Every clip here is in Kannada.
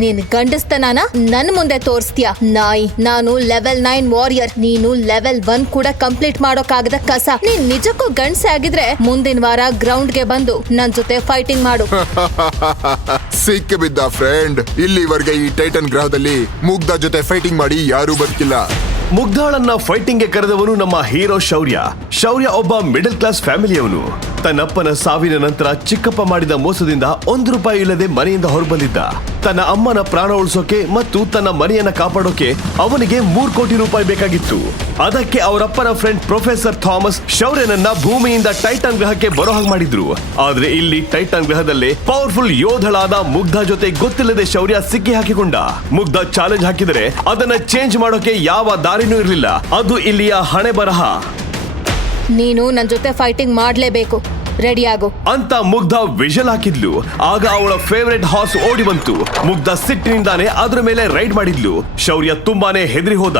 ನೀನ್ ಗಂಡಸ್ತನಾನ ನನ್ ಮುಂದೆ ತೋರಿಸ್ತೀಯ ನಾಯಿ. ನಾನು ಲೆವೆಲ್ ನೈನ್ ವಾರಿಯರ್ ನೀನು ಲೆವೆಲ್ ಒನ್ ಕೂಡ ಕಂಪ್ಲೀಟ್ ಮಾಡೋಕಾಗದ ಕಸ. ನೀನ್ ನಿಜಕ್ಕೂ ಗಂಡ್ಸೆ ಆಗಿದ್ರೆ ಮುಂದಿನ ವಾರ ಗ್ರೌಂಡ್ಗೆ ಬಂದು ನನ್ ಜೊತೆ ಫೈಟಿಂಗ್ ಮಾಡು. ಸಿಕ್ಕ ಬಿದ್ದ ಫ್ರೆಂಡ್ ಇಲ್ಲಿವರೆಗೆ ಈ ಟೈಟನ್ ಗ್ರಹದಲ್ಲಿ ಮುಗ್ಧ ಜೊತೆ ಫೈಟಿಂಗ್ ಮಾಡಿ ಯಾರೂ ಬದುಕಿಲ್ಲ. ಮುಗ್ಧಾಳನ್ನ ಫೈಟಿಂಗ್ಗೆ ಕರೆದವನು ನಮ್ಮ ಹೀರೋ ಶೌರ್ಯ. ಶೌರ್ಯ ಒಬ್ಬ ಮಿಡಲ್ ಕ್ಲಾಸ್ ಫ್ಯಾಮಿಲಿಯವನು ತನ್ನಪ್ಪನ ಸಾವಿನ ನಂತರ ಚಿಕ್ಕಪ್ಪ ಮಾಡಿದ ಮೋಸದಿಂದ ಒಂದು ರೂಪಾಯಿ ಇಲ್ಲದೆ ಮನೆಯಿಂದ ಹೊರಬಂದಿದ್ದ. ತನ್ನ ಅಮ್ಮನ ಪ್ರಾಣ ಉಳಿಸೋಕೆ ಮತ್ತು ತನ್ನ ಮನೆಯನ್ನ ಕಾಪಾಡೋಕೆ ಅವನಿಗೆ ಮೂರು ಕೋಟಿ ರೂಪಾಯಿ ಬೇಕಾಗಿತ್ತು. ಅದಕ್ಕೆ ಅವರಪ್ಪನ ಫ್ರೆಂಡ್ ಪ್ರೊಫೆಸರ್ ಥಾಮಸ್ ಶೌರ್ಯನನ್ನ ಭೂಮಿಯಿಂದ ಟೈಟನ್ ಗ್ರಹಕ್ಕೆ ಬರೋ ಹಾಗೆ ಮಾಡಿದ್ರು. ಆದ್ರೆ ಇಲ್ಲಿ ಟೈಟನ್ ಗ್ರಹದಲ್ಲೇ ಪವರ್ಫುಲ್ ಯೋಧಳಾದ ಮುಗ್ಧ ಜೊತೆ ಗೊತ್ತಿಲ್ಲದೆ ಶೌರ್ಯ ಸಿಕ್ಕಿ ಹಾಕಿಕೊಂಡ. ಮುಗ್ಧ ಚಾಲೆಂಜ್ ಹಾಕಿದರೆ ಅದನ್ನ ಚೇಂಜ್ ಮಾಡೋಕೆ ಯಾವ ದಾರಿನೂ ಇರಲಿಲ್ಲ. ಅದು ಇಲ್ಲಿಯ ಹಣೆ ಬರಹ ನೀನು ನನ್ ಜೊತೆ ಫೈಟಿಂಗ್ ಮಾಡ್ಲೇಬೇಕು. ರೆಡಿ ಆಗು. ಅಂತ ಮುಗ್ಧ ವಿಷಲ್ ಹಾಕಿದ್ಲು. ಆಗ ಅವಳ ಫೇವರೆಟ್ ಹಾರ್ಸ್ ಓಡಿ ಬಂತು. ಮುಗ್ಧ ಸಿಟ್ಟಿನಿಂದಾನೆ ಅದ್ರ ಮೇಲೆ ರೈಡ್ ಮಾಡಿದ್ಲು. ಶೌರ್ಯ ತುಂಬಾನೇ ಹೆದರಿ ಹೋದ.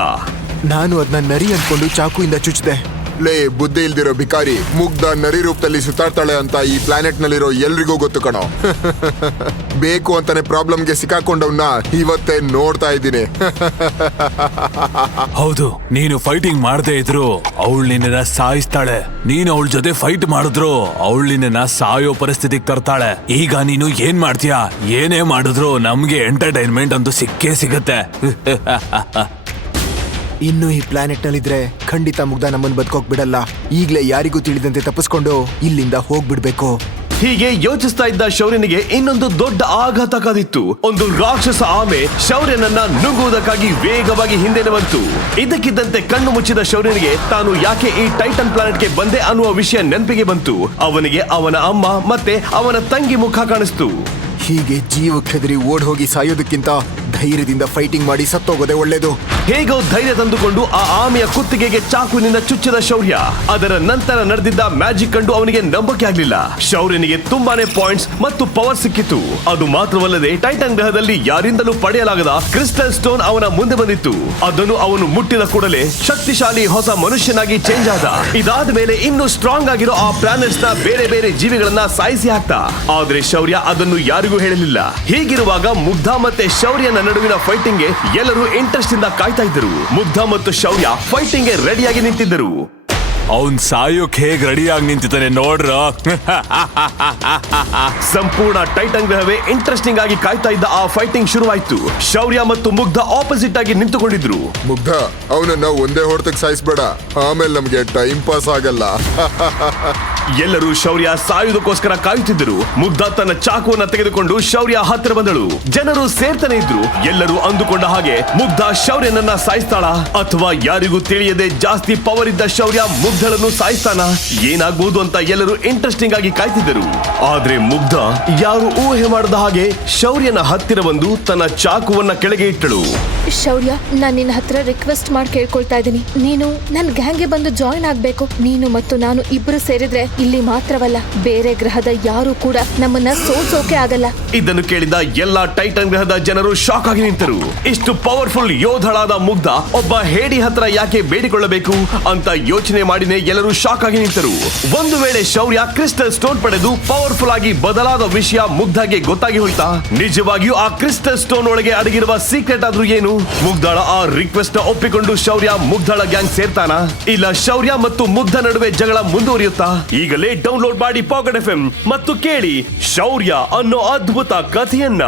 ನಾನು ಅದನ್ನ ನರಿ ಅನ್ಕೊಂಡು ಚಾಕುಯಿಂದ ಚುಚ್ಚಿದೆ. ಲೇ ಬುದ್ಧಿ ಇಲ್ದಿರೋ ಭಿಕಾರಿ, ಮುಗ್ಧ ನರಿ ರೂಪದಲ್ಲಿ ಸುತ್ತಾಡ್ತಾಳೆ ಅಂತ ಈ ಪ್ಲಾನೆಟ್ ನಲ್ಲಿರೋ ಎಲ್ರಿಗೂ ಗೊತ್ತು ಕಣೋ. ಬೇಕು ಅಂತಾನೆ ಪ್ರಾಬ್ಲಮ್ಗೆ ಸಿಕ್ಕಾಕೊಂಡವ್ನ ಇವತ್ತೇ ನೋಡ್ತಾ ಇದ್ದೀನಿ. ಹೌದು, ನೀನು ಫೈಟಿಂಗ್ ಮಾಡದೇ ಇದ್ರು ಅವಳು ನಿನ್ನ ಸಾಯಿಸ್ತಾಳೆ. ನೀನು ಅವಳ ಜೊತೆ ಫೈಟ್ ಮಾಡಿದ್ರು ಅವಳು ನಿನ್ನ ಸಾಯೋ ಪರಿಸ್ಥಿತಿಗೆ ತರ್ತಾಳೆ. ಈಗ ನೀನು ಏನ್ ಮಾಡ್ತೀಯಾ? ಏನೇ ಮಾಡಿದ್ರು ನಮ್ಗೆ ಎಂಟರ್ಟೈನ್ಮೆಂಟ್ ಅಂತೂ ಸಿಕ್ಕೇ ಸಿಗತ್ತೆ. ಇನ್ನು ಈ ಪ್ಲಾನೆಟ್ ನಲ್ಲಿದ್ರೆ ಖಂಡಿತ ಮುಗ್ಧ ನಮ್ಮನ್ನ ಬದುಕೋಕ್ ಬಿಡಲ್ಲ. ಈಗ್ಲೇ ಯಾರಿಗೂ ತಿಳಿದಂತೆ ತಪ್ಪಿಸ್ಕೊಂಡು ಇಲ್ಲಿಂದ ಹೋಗ್ಬಿಡ್ಬೇಕು. ಹೀಗೆ ಯೋಚಿಸ್ತಾ ಇದ್ದ ಶೌರ್ಯನಿಗೆ ಇನ್ನೊಂದು ದೊಡ್ಡ ಆಘಾತ ಕಾದಿತ್ತು. ಒಂದು ರಾಕ್ಷಸ ಆಮೆ ಶೌರ್ಯನನ್ನ ನುಗ್ಗುವುದಕ್ಕಾಗಿ ವೇಗವಾಗಿ ಹಿಂದೆನೆ ಬಂತು. ಇದಕ್ಕಿದ್ದಂತೆ ಕಣ್ಣು ಮುಚ್ಚಿದ ಶೌರ್ಯನಿಗೆ ತಾನು ಯಾಕೆ ಈ ಟೈಟನ್ ಪ್ಲಾನೆಟ್ಗೆ ಬಂದೆ ಅನ್ನುವ ವಿಷಯ ನೆನಪಿಗೆ ಬಂತು. ಅವನಿಗೆ ಅವನ ಅಮ್ಮ ಮತ್ತೆ ಅವನ ತಂಗಿ ಮುಖ ಕಾಣಿಸ್ತು. ಹೀಗೆ ಜೀವ ಕೆದರಿ ಓಡ್ ಹೋಗಿ ಸಾಯೋದಕ್ಕಿಂತ ಧೈರ್ಯದಿಂದ ಫೈಟಿಂಗ್ ಮಾಡಿ ಸತ್ತೋಗೋದೇ ಒಳ್ಳೇದು. ಹೇಗೋ ಧೈರ್ಯ ತಂದುಕೊಂಡು ಆ ಆಮೆಯ ಕುತ್ತಿಗೆಗೆ ಚಾಕುವಿನಿಂದ ಚುಚ್ಚಿದ ಶೌರ್ಯ. ಅದರ ನಂತರ ನಡೆದಿದ್ದ ಮ್ಯಾಜಿಕ್ ಕಂಡು ಅವನಿಗೆ ನಂಬಕ್ಕೆ ಆಗ್ಲಿಲ್ಲ. ಶೌರ್ಯನಿಗೆ ತುಂಬಾನೇ ಪಾಯಿಂಟ್ಸ್ ಮತ್ತು ಪವರ್ ಸಿಕ್ಕಿತು ಅದು ಮಾತ್ರವಲ್ಲದೆ ಟೈಟನ್ ಗ್ರಹದಲ್ಲಿ ಯಾರಿಂದಲೂ ಪಡೆಯಲಾಗದ ಕ್ರಿಸ್ಟಲ್ ಸ್ಟೋನ್ ಅವನ ಮುಂದೆ ಬಂದಿತ್ತು. ಅದನ್ನು ಅವನು ಮುಟ್ಟಿದ ಕೂಡಲೇ ಶಕ್ತಿಶಾಲಿ ಹೊಸ ಮನುಷ್ಯನಾಗಿ ಚೇಂಜ್ ಆದ. ಇದಾದ ಮೇಲೆ ಇನ್ನು ಸ್ಟ್ರಾಂಗ್ ಆಗಿರೋ ಆ ಪ್ಲಾನೆಟ್ಸ್ನ ಬೇರೆ ಬೇರೆ ಜೀವಿಗಳನ್ನ ಸಾಯಿಸಿ ಹಾಕ್ತ. ಆದ್ರೆ ಶೌರ್ಯ ಅದನ್ನು ಯಾರಿಗೂ ಹೇಳಲಿಲ್ಲ ಹೀಗಿರುವಾಗ ಮುಗ್ಧ ಮತ್ತೆ ಶೌರ್ಯನ ನಡುವಿನ ಫೈಟಿಂಗ್ಗೆ ಎಲ್ಲರೂ ಇಂಟ್ರೆಸ್ಟ್ ಇಂದ ಕಾಯ್ತಾ ಇದ್ದರು. ಮುಗ್ಧ ಮತ್ತು ಶೌರ್ಯ ಫೈಟಿಂಗ್ಗೆ ರೆಡಿಯಾಗಿ ನಿಂತಿದ್ದರು. ಅವನ್ ಸಾಯೋಕ್ ಹೇಗ್ ರೆಡಿಯಾಗಿ ನಿಂತಿದ್ದಾನೆ ನೋಡ್ರ? ಸಂಪೂರ್ಣ ಟೈಟನ್ ಗ್ರಹವೇ ಇಂಟ್ರೆಸ್ಟಿಂಗ್ ಆಗಿ ಕಾಯ್ತಾ ಇದ್ದ ಆ ಫೈಟಿಂಗ್ ಶುರುವಾಯ್ತು. ಶೌರ್ಯ ಮತ್ತು ಮುಗ್ಧ ಆಪೋಸಿಟ್ ಆಗಿ ನಿಂತುಕೊಂಡಿದ್ರು. ಮುಗ್ಧ ಅವನನ್ನ ಒಂದೇ ಹೊಡೆತಕ್ಕೆ ಸಾಯಿಸ್ಬೇಡ. ಆಮೇಲೆ ನಮ್ಗೆ ಟೈಮ್ ಪಾಸ್ ಆಗಲ್ಲ. ಎಲ್ಲರೂ ಶೌರ್ಯ ಸಾಯುವುದಕ್ಕೋಸ್ಕರ ಕಾಯುತ್ತಿದ್ದರು. ಮುಗ್ಧ ತನ್ನ ಚಾಕುವನ್ನ ತೆಗೆದುಕೊಂಡು ಶೌರ್ಯ ಹತ್ತಿರ ಬಂದಳು. ಜನರು ಸೇರ್ತಾನೆ ಇದ್ರು. ಎಲ್ಲರೂ ಅಂದುಕೊಂಡ ಹಾಗೆ ಮುಗ್ಧ ಶೌರ್ಯನನ್ನ ಸಾಯಿಸ್ತಾಳ. ಅಥವಾ ಯಾರಿಗೂ ತಿಳಿಯದೆ ಜಾಸ್ತಿ ಪವರ್ ಇದ್ದ ಶೌರ್ಯ ಮುಗ್ಧಳನ್ನು ಸಾಯಿಸ್ತಾನ? ಏನಾಗ್ಬಹುದು ಅಂತ ಎಲ್ಲರೂ ಇಂಟ್ರೆಸ್ಟಿಂಗ್ ಆಗಿ ಕಾಯ್ತಿದ್ದರು. ಆದ್ರೆ ಮುಗ್ಧ ಯಾರು ಊಹೆ ಮಾಡದ ಹಾಗೆ ಶೌರ್ಯನ ಹತ್ತಿರ ಬಂದು ತನ್ನ ಚಾಕುವನ್ನ ಕೆಳಗೆ ಇಟ್ಟಳು. ಶೌರ್ಯ ನಾನು ನಿನ್ನ ಹತ್ರ ರಿಕ್ವೆಸ್ಟ್ ಮಾಡಿ ಕೇಳ್ಕೊಳ್ತಾ ಇದ್ದೀನಿ. ನೀನು ನನ್ ಗ್ಯಾಂಗ್ಗೆ ಬಂದು ಜಾಯಿನ್ ಆಗ್ಬೇಕು. ನೀನು ಮತ್ತು ನಾನು ಇಬ್ರು ಸೇರಿದ್ರೆ ಇಲ್ಲಿ ಮಾತ್ರವಲ್ಲ ಬೇರೆ ಗ್ರಹದ ಯಾರು ಕೂಡ ನಮ್ಮನ್ನ ಸೋಲ್ಸೋಕೆ ಆಗಲ್ಲ. ಇದನ್ನು ಕೇಳಿದ ಎಲ್ಲಾ ಟೈಟನ್ ಗ್ರಹದ ಜನರು ಶಾಕ್ ಆಗಿ ನಿಂತರು. ಇಷ್ಟು ಪವರ್ಫುಲ್ ಯೋಧಳಾದ ಮುಗ್ಧ ಒಬ್ಬ ಹೇಡಿ ಹತ್ರ ಯಾಕೆ ಬೇಡಿಕೊಳ್ಳಬೇಕು ಅಂತ ಯೋಚನೆ ಮಾಡಿನೇ ಎಲ್ಲರೂ ಶಾಕ್ ಆಗಿ ನಿಂತರು. ಒಂದು ವೇಳೆ ಶೌರ್ಯ ಕ್ರಿಸ್ಟಲ್ ಸ್ಟೋನ್ ಪಡೆದು ಪವರ್ಫುಲ್ ಆಗಿ ಬದಲಾದ ವಿಷಯ ಮುಗ್ಧಾಗೆ ಗೊತ್ತಾಗಿ ಹೋಯ್ತಾ? ನಿಜವಾಗಿಯೂ ಆ ಕ್ರಿಸ್ಟಲ್ ಸ್ಟೋನ್ ಒಳಗೆ ಅಡಗಿರುವ ಸೀಕ್ರೆಟ್ ಆದ್ರೂ ಏನು? ಮುಗ್ಧಾಳ ಆ ರಿಕ್ವೆಸ್ಟ್ ಒಪ್ಪಿಕೊಂಡು ಶೌರ್ಯ ಮುಗ್ಧಳ ಗ್ಯಾಂಗ್ ಸೇರ್ತಾನ? ಇಲ್ಲ ಶೌರ್ಯ ಮತ್ತು ಮುಗ್ಧ ನಡುವೆ ಜಗಳ ಮುಂದುವರಿಯುತ್ತಾ? ಈಗಲೇ ಡೌನ್ಲೋಡ್ ಮಾಡಿ ಪಾಕೆಟ್ ಎಫ್ ಮತ್ತು ಕೇಳಿ ಶೌರ್ಯ ಅನ್ನೋ ಅದ್ಭುತ ಕಥೆಯನ್ನ.